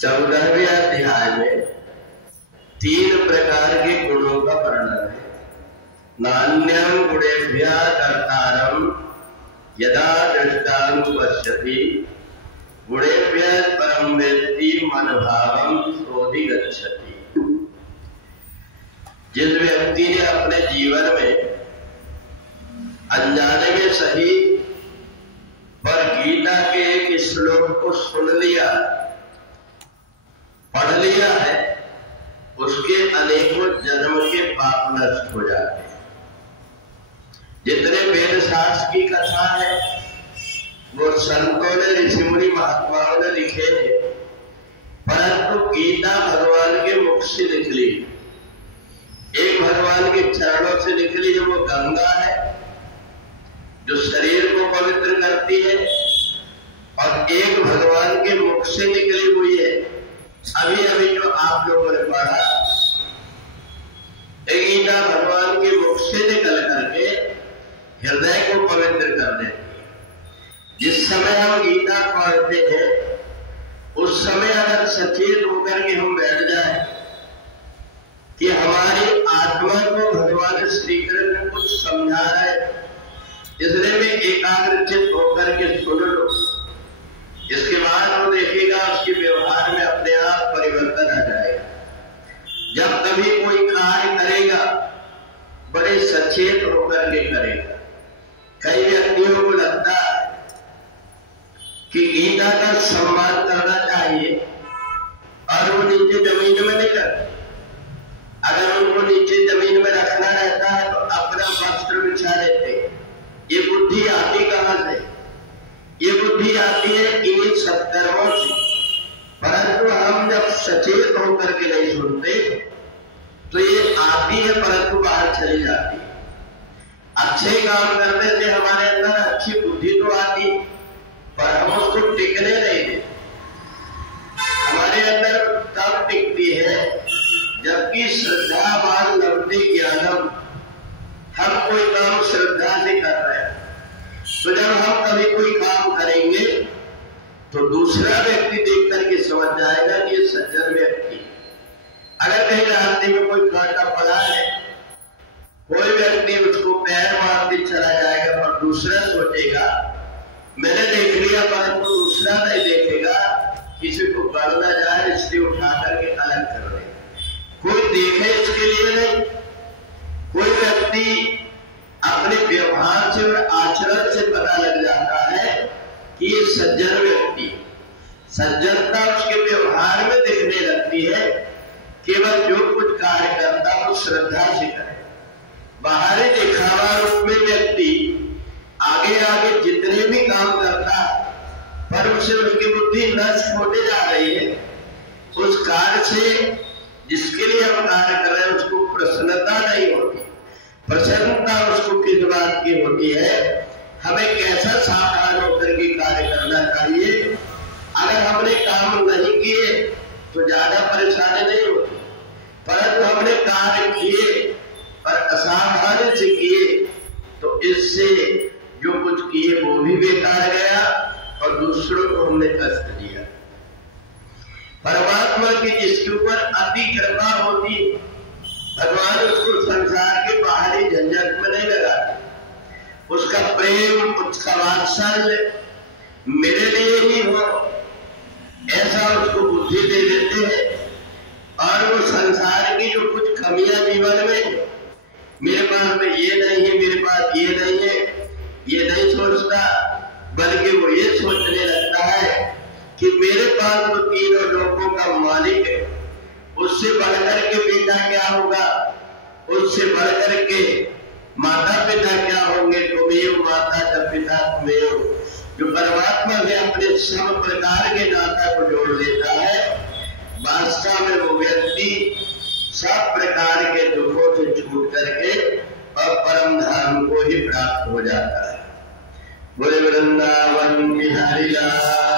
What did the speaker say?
14वें अध्याय में 3 प्रकार के गुणों का वर्णन है। नान्यं गुणेभ्यः कर्तारं यदा दृष्टानुपश्यति गुणेभ्यः परं वेत्ति मनोभावं सोऽधिगच्छति। जिस व्यक्ति ने अपने जीवन में अनजाने में सही पर गीता के एक श्लोक को सुन लिया, पढ़ लिया है, उसके अनेकों जन्म के पाप नष्ट हो जाते हैं। जितने वेद शास्त्र की कथा है वो संतों ने, ऋषि मुनि महात्माओं ने लिखे हैं, परंतु गीता भगवान के मुख से निकली, एक भगवान के चरणों से निकली है, वो गंगा है जो शरीर को पवित्र करती है, और एक भगवान के मुख से निकली हुई है अभी अभी जो आप लोगों ने पढ़ा, गीता भगवान के मुख से निकल करके हृदय को पवित्र कर देती है। जिस समय हम गीता पढ़ते हैं उस समय अगर सचेत होकर के हम बैठ जाए कि हमारी आत्मा को भगवान श्री कृष्ण कुछ समझा रहे, इसलिए में एकाग्रचित होकर के सुन लो, इसके बाद वो देखेगा उसके व्यवहार में अपने आप परिवर्तन आ जाएगा। जब कभी कोई कार्य करेगा बड़े सचेत होकर के करेगा। कई व्यक्तियों को लगता है कि गीता का सम्मान करना चाहिए और वो नीचे जमीन में नहीं करते। अगर उनको नीचे जमीन में रखना रहता है तो अपना वस्त्र बिछा लेते। ये बुद्धि आती कहां से? ये बुद्धि आती है इन्हीं सत्कर्मों से। परंतु हम जब सचेत होकर के नहीं सुनते तो ये आती है परंतु बाहर चली जाती है। अच्छे काम करने से हमारे अंदर अच्छी बुद्धि तो आती, पर हम उसको टिकने नहीं देते। हमारे अंदर तब टिकती है जबकि श्रद्धावान लब्धि ज्ञानम, हम कोई काम श्रद्धा से कर रहे हैं। तो जब हम कभी कोई काम करेंगे तो दूसरा व्यक्ति देख करके समझ जाएगा कि ये सज्जन व्यक्ति। अगर कहीं रास्ते में कोई कांटा पड़ा है, कोई व्यक्ति उसको पैर मार के चला जाएगा, पर दूसरा सोचेगा मैंने देख लिया, परंतु दूसरा नहीं देखेगा, किसी को करना जाए इसलिए उठा करके अलग कर देगा। कोई देखे इसके लिए नहीं। कोई व्यक्ति अपने व्यवहार से और आचरण से पता लग जाता है कि ये सज्जन व्यक्ति। सज्जनता उसके व्यवहार में दिखने लगती है। केवल जो कुछ कार्य करता वो श्रद्धा से करे। बाहरी दिखावा रूप में व्यक्ति आगे आगे जितने भी काम करता पर उससे उसकी बुद्धि नष्ट होते जा रही है। उस कार्य से जिसके लिए हम कार्य कर रहे हैं उसको प्रसन्नता नहीं होती। प्रसन्नता उसको किस बात की होती है? हमें कैसा सावधान होकर के कार्य करना चाहिए। अगर हमने काम नहीं किए तो ज्यादा परेशानी नहीं होती, परंतु हमने कार्य किए पर असावधानी से किए तो इससे जो कुछ किए वो भी बेकार गया और दूसरों को हमने कष्ट दिया। परमात्मा की जिसके ऊपर अति कृपा होती, भगवान उसको संसार के बाहरी झंझट में नहीं लगाते। उसका प्रेम, उसका वात्सल्य मेरे लिए ही हो ऐसा उसको बुद्धि दे देते हैं। और वो संसार की जो कुछ कमियां जीवन में, मेरे पास में ये नहीं है, मेरे पास ये नहीं है, ये नहीं सोचता, बल्कि वो ये सोचने लगता है कि मेरे पास तो तीनों लोगों का मालिक है, उससे बढ़कर के बेटा क्या होगा, उससे बढ़कर के माता पिता क्या होंगे, तुम्हें माता का पिता तुम्हें। जो परमात्मा में अपने सब प्रकार के नाता को जोड़ देता है, वास्तव में वो व्यक्ति सब प्रकार के दुखों से छूट करके और परम धाम को ही प्राप्त हो जाता है। बोले वृंदावन बिहारी लाल।